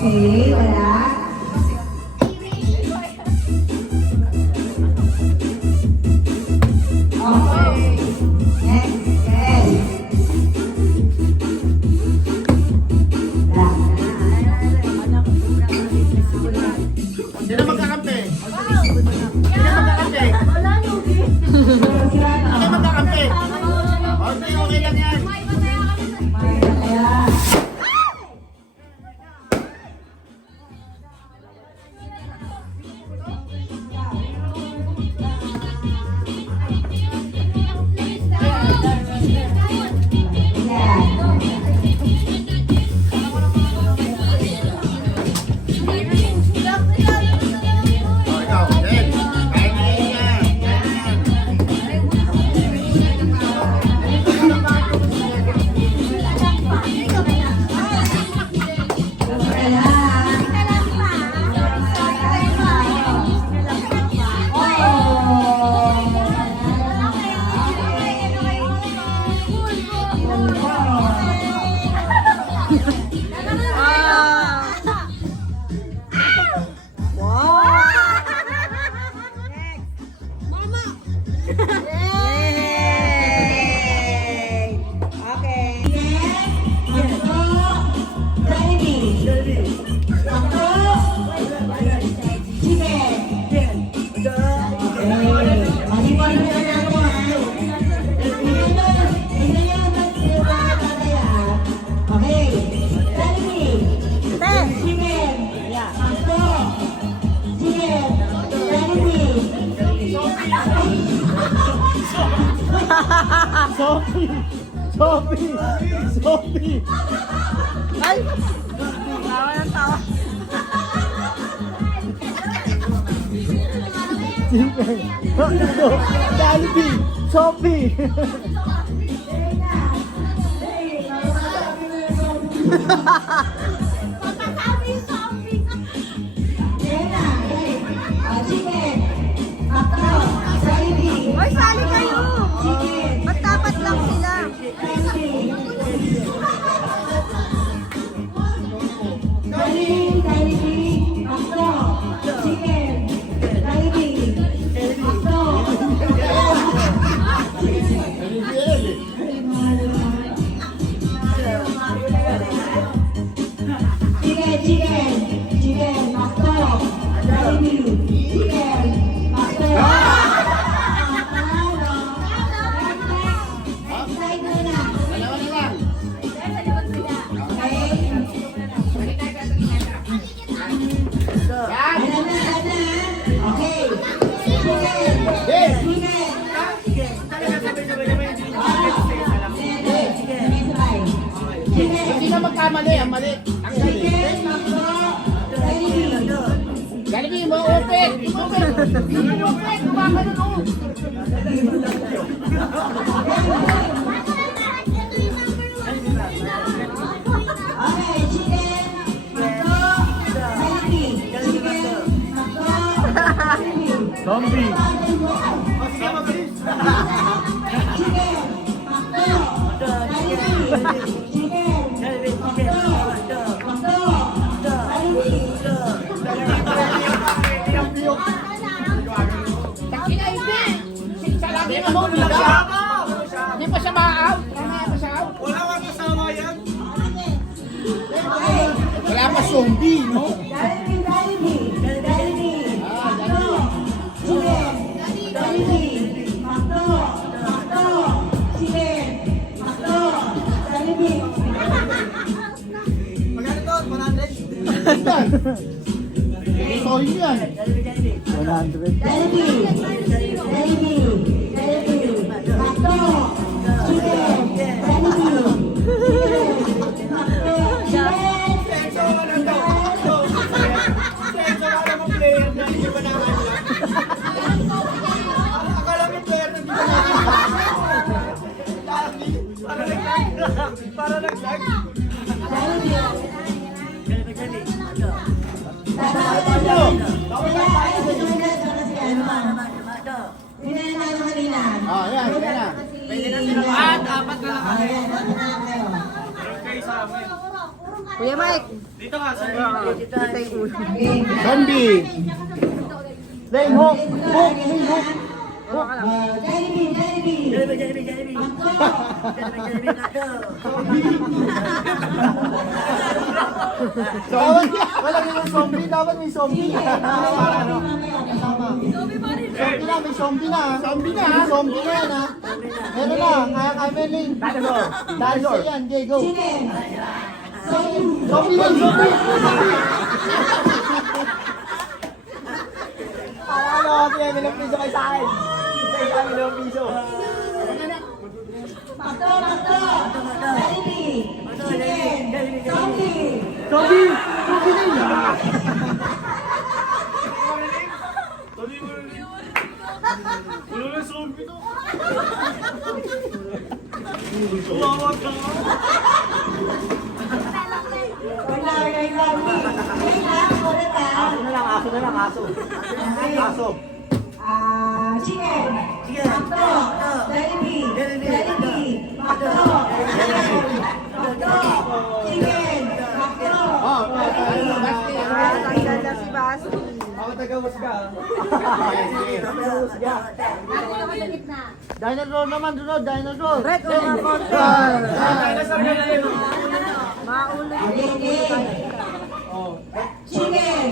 Okay, wala. Okay. Next, yes. Sino magkakampi? Sino magkakampi? Sino magkakampi? Okay, okay lang yan. Oh, ikaw, Ed. Kaya na yun yan. Sophie! Ay! Tawa ng tawa. Jollibee! Sophie! Hoy, sali kayo! Ba't dapat lang sila? Dalawa na lang. Yes! Hindi na magkamali, ang mali. Ang galing. Jollibee, mo open! Open! Kumakaroon mo! Zombie! Hindi pa siya ma-out. Mamaya pa siya out. Wala ka kasama yan. Wala pa zombie, no? Magkano to? 100? So, yun yan. 100. Senso ka lang daw. Senso ka lang ang player na hindi ba nakakala? Akala mo player na hindi ba nakakala? Para nag-lag. Ah, yan, yan na. Pwede na sila lahat. Apat na lang kami. Ayan, ano na kayo? Okay sa amin. Kuya Mike. Dito ka, sir. Dito yung ulo. Zombie. Lane, hook. Hook, lane, hook. Jollibee. Dapat, wala yung zombie. Dapat may zombie. Zombie na, may zombie na. Zombie na. May zombie na yan, ha. Meron na, kaya kaya may lane. Dinosaur. Dinosaur yan, okay, go. Zombie lang, zombie. Ano, kaya may lang piso kayo sa akin. Isa may lang piso. Zombie! Zombie na Wala na zombie to. Tumawa ka. Aso na lang, aso. Aso. Chicken. Jollibee. Chicken. Nagdala si Basi. Ako tagawas ka. Tagawas ka. Dinosaur naman, Runod, dinosaur. Red o mga konti. Dinosaur ka na yun. Maulo Chicken.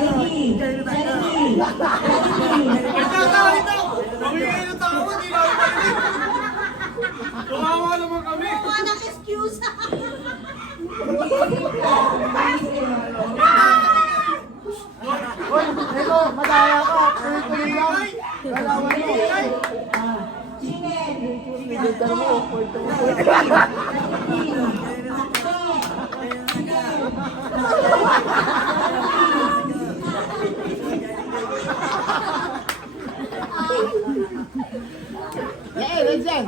Jollibee. Mamigay ng tao, hindi namin pwede. Tumawa naman kami. ng excuse. Hoy, Eko, madaya ka. Tuloy-tuloy lang. Galawan mo. Pinigyan mo, let's yan.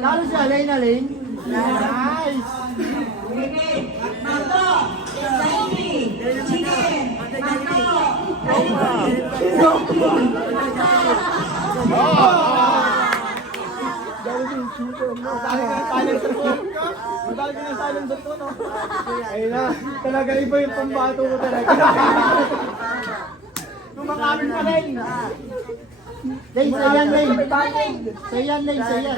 Lalo siya, lane na lane. Nice. Madali ka ng silent dot ko, no? Ayun na, talaga iba yung pambato ko talaga. Kumakamin pa rin. Lane, sayan, Lane. Sayan, Lane, sayan.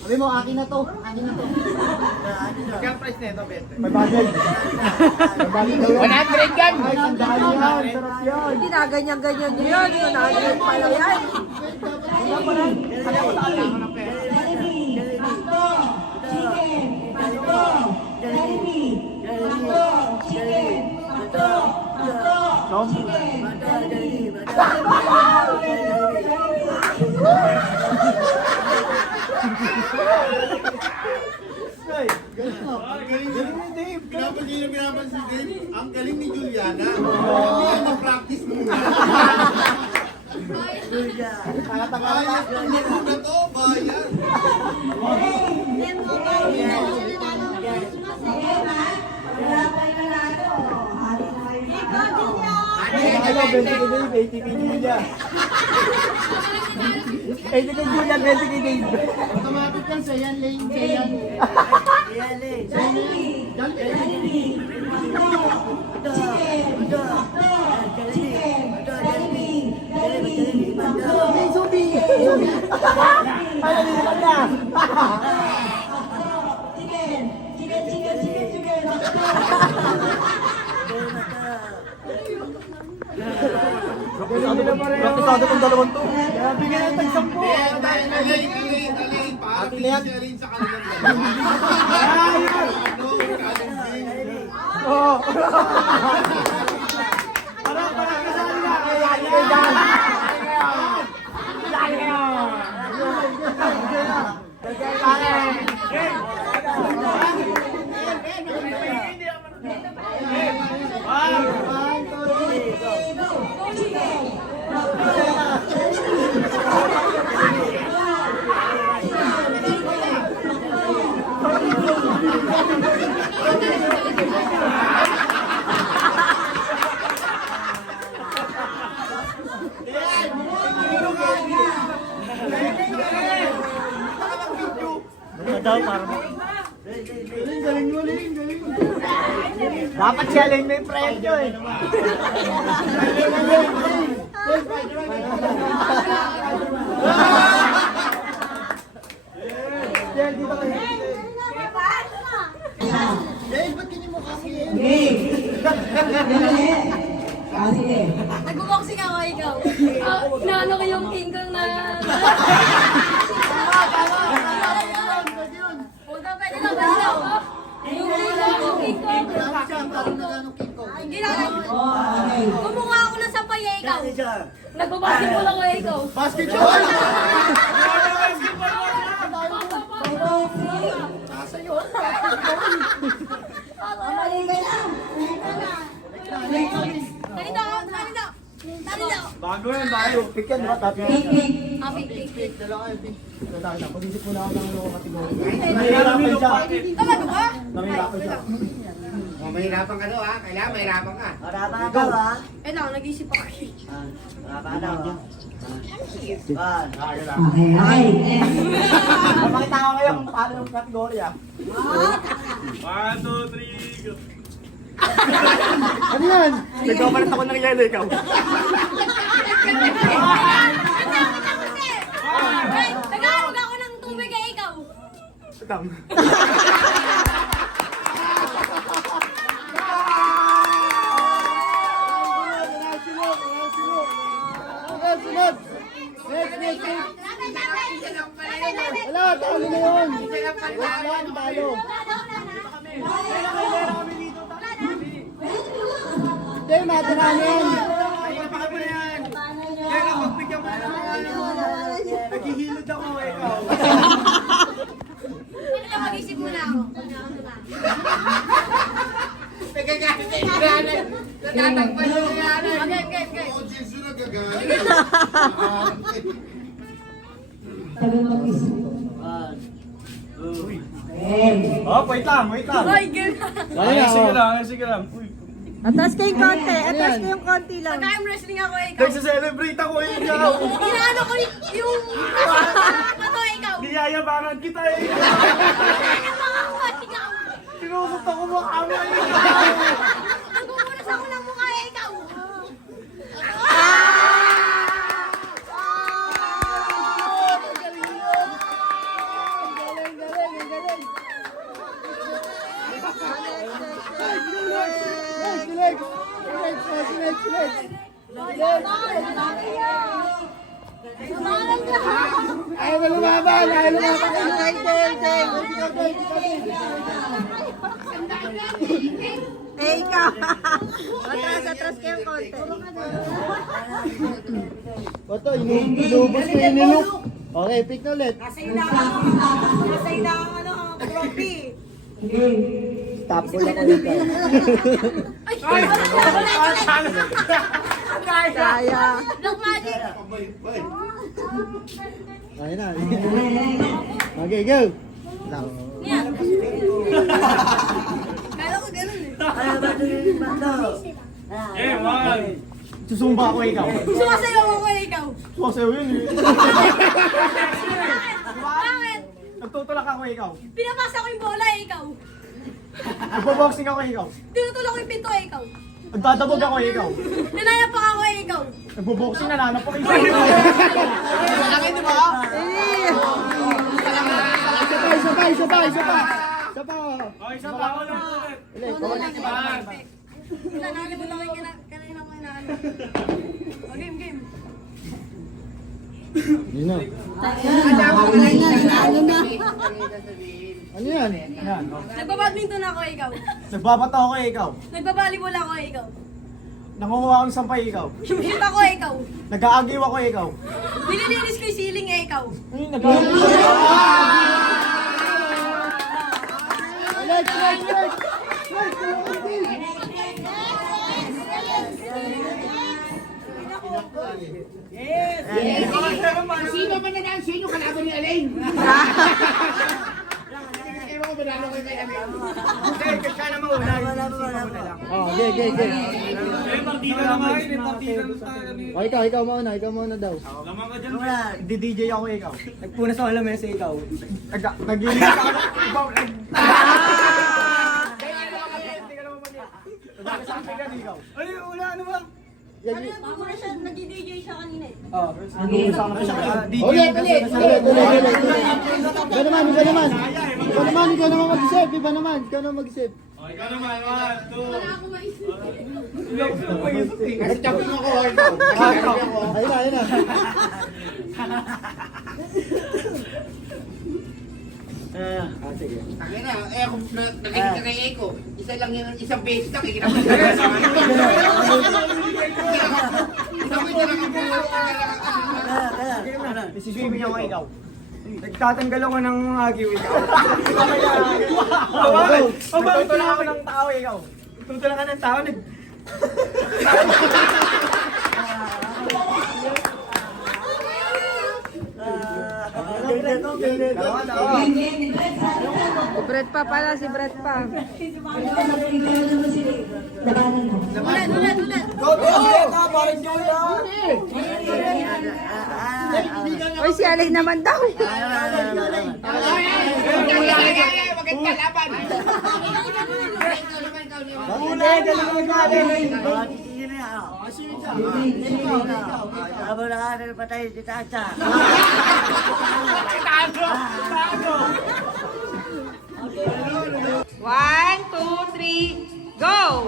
Sabi mo, akin na to. Akin na to. Magkang price na ito, Bete? 500. 100 yan. Ay, sandaan yan. Sarap yan. Hindi na ganyan-ganyan nyo yun. Nanagin pala yan. Pinapansin Dave, ang galing ni Juliana. Hindi yan na-practice muna. Bayan, hindi muna to, bayan. Ano, 20 kay Dave, 80 kay Julia. 80 kay Julia, 20 kay Dave. Automatic yan, sayan, Lane, sayan. Rapisado kong dalawang to. Kaya bigyan ng tag-10. Ate Leon. Rin sa kanilang Oo. Parang kasali na. Kaya yan. Daw para Dapat siya lang may premyo eh. Dito kayo. Dahil ba't ganyan mo kami eh? Game. Dali. Ah, sige. Nag-boxing ako, ikaw. Naano ko yung king kong na... Huwag ka pwede na, pwede na. Yung king kong. Okay. Kumuha ako ng sampay, ikaw. Nagbabasketball ako, ikaw. Basketball! Mali ka lang. Talito ako, talito. Talito. Bago yan, bago. Pick yan, diba? Tapi. Pink, pink. Pick. Dalawa kayo, pick. Dalawa na. Pag-isip muna ako ng ano kategory. Mahirapan siya. Tama ka ba? Mahirapan siya. Oh, mahirapan ka daw ha. Kailangan mahirapan ka. Eh lang, nag-isip ako. Okay, okay. Pakita ko ngayon kung paano yung kategory ah. 1, 2, 3, go. Ano yan? Nagpapalit ako ng yelo ikaw. Nag-aalog ako ng tubig, ikaw. Tama. Sunod! Next! Wala, talo na yun! Wala, talo! Hindi, matira na yan! Kaya magbigyan mo na naghihilod ako, ikaw. Ito, mag-isip muna ako. Nagtatagpan yung nangyari. Okay. Oh, Jesus na gagawin. Tagal mag-isip. Okay. Oh, wait lang. Ay, girl. Sige lang. Uy. Atras kayong konti, atras kayong konti lang. Pag-arm wrestling ako, ikaw. Nagsa-celebrate ako, ikaw. Inaano ko yung... Ano, ikaw? Niyayabangan kita, ikaw. Ikaw. Tinusot ako mo kami, ikaw. Nagbubunas ako ng mukha, ikaw. Ayaw mo lumaban! Ayaw lumaban! Eh, ikaw. Atras kayong konti. Bato, inubos ko yung nilok. Okay, pick na ulit. Stop ko lang ulit. Kaya. Black magic. Ayun na. Okay, go! Lang. Yan. Kala ko ganun eh. Eh, man. Susumba ako ikaw. Sumasayaw ako, ikaw. Sumasayaw yun eh. Bakit? Nagtutulak ako ikaw. Pinapasa ko yung bola, ikaw. Nagbo-boxing ako ikaw. Tinutulak ko yung pinto, ikaw. Nagdadabog ako ikaw. Nanayapak ako, ikaw. Nagbo-boxing na nanap ako ikaw. Malaki di ba? Isa pa. Isa pa. Oh, isa pa ako lang ulit. Wala, nakalimutan ko yung kanina ko inaano. Oh, game. Yun na. Ano yan? Yan. Nagbabadminton ako, ikaw. Nagbabato ako ikaw. Nagbabalibol ako, ikaw. Nangunguha ako ng sampay ikaw. Shoot ako, ikaw. Nag-aagiw ako ikaw. Nililinis ko yung ceiling, ikaw. Ay, nag-aagiw. Alex! Sino man na lang? Sino kalaban ni Alain? Kaya mo banalo kayo kay Alain. Hindi, kaya naman una. Oh, okay. Eh, partida na nga yun. Partida na tayo. Oh, ikaw mauna daw. Lamang ka dyan. Di-DJ ako ikaw. Nagpunas ako ng mesa ikaw. Nag-iinis ako. Ikaw, Nag-DJ siya kanina eh. Okay. Ulit. Iba naman. Ikaw naman mag-isip. Ikaw naman mag-isip. O, ikaw naman, 1, 2. Wala akong maisip. Kasi tapos ako, Arno. Ayun na. Sige. Akin na, kung nakikita kay Eko, isa lang yun, isang beses nakikita ko. Isisipin niya ko ikaw. Nagtatanggal ako ng agiw ikaw. Magtutulak ako ng tao ikaw. Magtutulak ka ng tao. Brett pa pala, si Brett pa. Ulit. Uy, si Alay naman daw. One, two, three, go!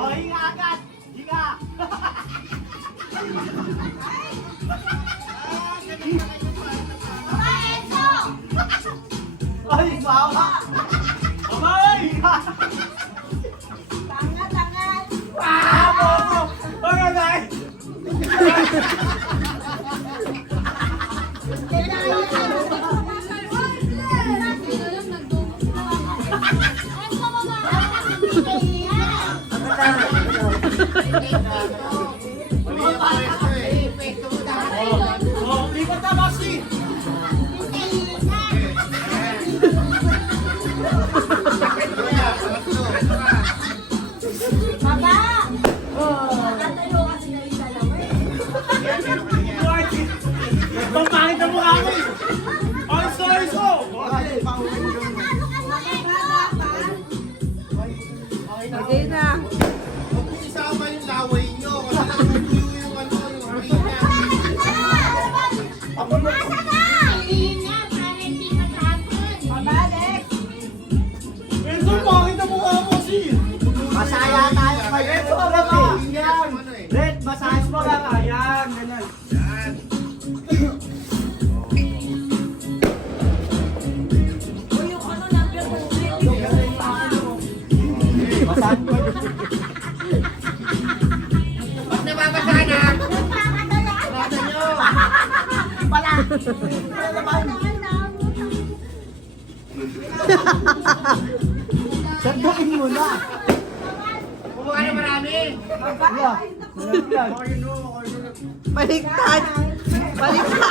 Ay, bawa! Abay! Bagay! Oh, lipat na kasi! Pangpangit na mukha mo eh! Ay, sorry! Okay na. Huwag mo isama yung laway nyo. Kasi nagtutuyo yung ano, yung harina. Enzo, pangit na mukha mo kasi! Masaya tayo kayo! Enzo, yan! Red, masayas mo lang ah! Yan, ganyan! Pag nababasa na, Sandukin mo na. kumuha na marami. Baliktad. Baliktad.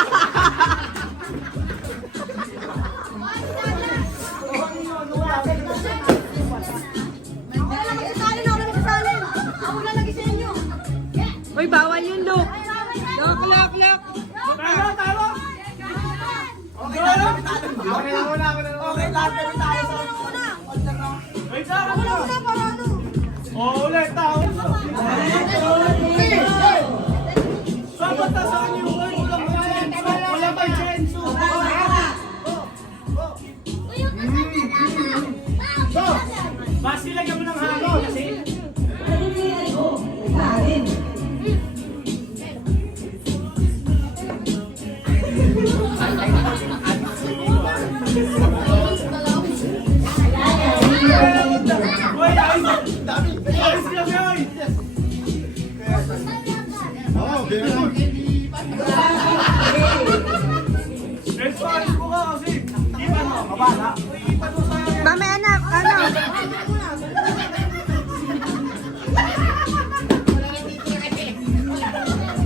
Uy, bawal yun, Luke. Lock. Tama! Okay na muna! Okay, lahat kami tayo sa... Wait lang! Ulit, tao! Dapat nasa kanya yung word. Wala pa yung Jensu! Mas nilagyan mo ng hangin kasi... Uy, ayos lang yun! Oo, ganun. Response mo ka kasi ipan mo, kabala. Ipan mo sa... Mamaya anak, ano?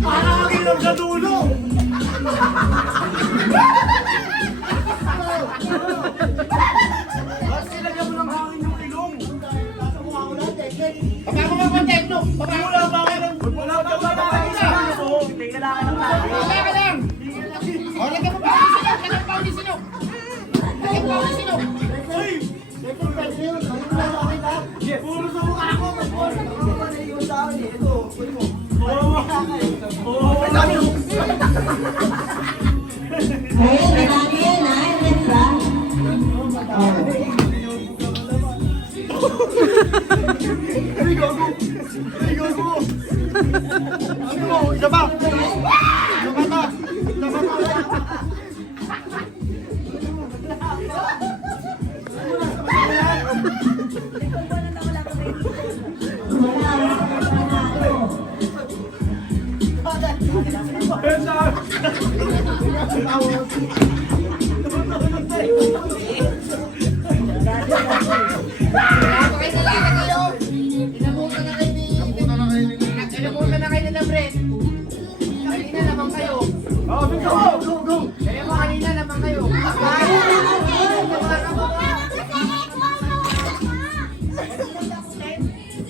Parang ang ilog sa dulo! Mas nilagyan mo ng hangin yung ilong. Nasa mukha ko lahat eh. Baka mo mag-content, no? Baka mo Wala pa kayo. Wala pa ba na kayo sa dulo? Hindi ka lang ng lahat. Wala ka lang. O, lagyan mo pa ang sinok. Lagyan pa ang sinok. Lagyan pa ang sinok. Uy! Puro sa mukha ko. Puro sa mukha ko. Ito, puro mo. Ayun, marami yan ha. Next ha. Oh. Ay, gago! Ay, gago! Ano mo? Isa ba? Isa ba na? Isa ba na? Inabutan na kayo nila, Brett. Kanina naman kayo. Oh, go! Go! Go! Kaya mo kanina naman kayo.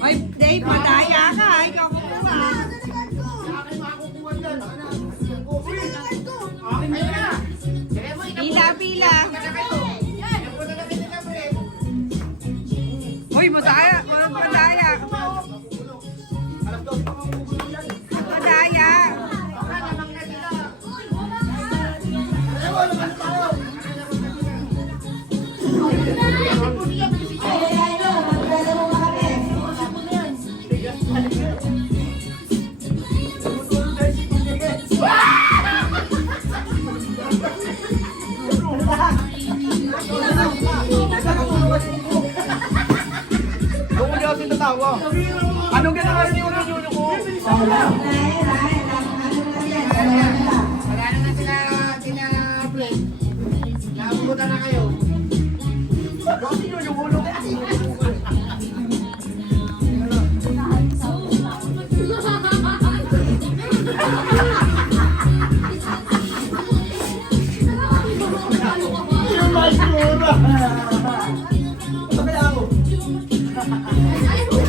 Ay, Dave, madaya ka. Ikaw ko pa. Ayun na. Kaya mo Pila, pila. na kayo. Inabutan na kayo nila, Brett. Uy, madaya. Madaya. Madaya. Ayun, ayun. Magdala mo kami. Kung hindi ako sinatawa. Anong ginawa niyo ko? Ayun, ayun. Ano na yan? Dalawa na lang. Wala na sila Brett. Inabutan na kayo. Yung masura! Ano kaya ako? Ayun!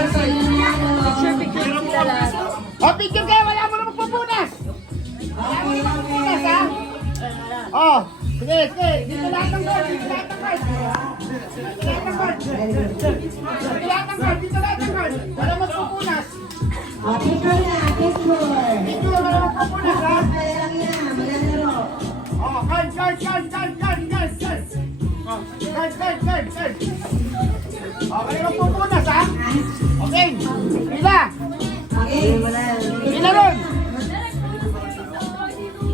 Picture, picture sila lahat. O, picture kayo. Wala mo na magpupunas. Wala mo na magpupunas, ha? Oh, sige, sige. Dito lahat ng gold. Dito lahat ng gold. Dito lahat ng gold. Dito lahat ng gold. Dito lahat ng gold. Wala magpupunas. Picture na, picture. Picture, wala magpupunas, ha? Kaya lang yan. Maglalaro. Oh, card, card, card, card, card, card, card. Oh, card, card, card, card. Oh, wala magpupunas, ha? Okay. Pila. Okay. Pila ron.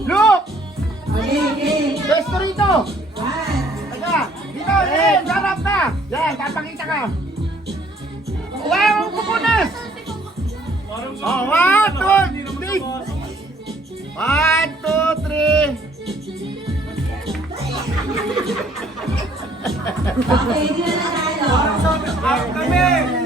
Look. Okay, okay. Pwesto rito. One. Teka, dito, yan, sarap na. Yan, papakita ka. Wala mong pupunas. Oh, 1, 2, 3. 1, 2, 3. Okay, hindi na nanalo. Kami!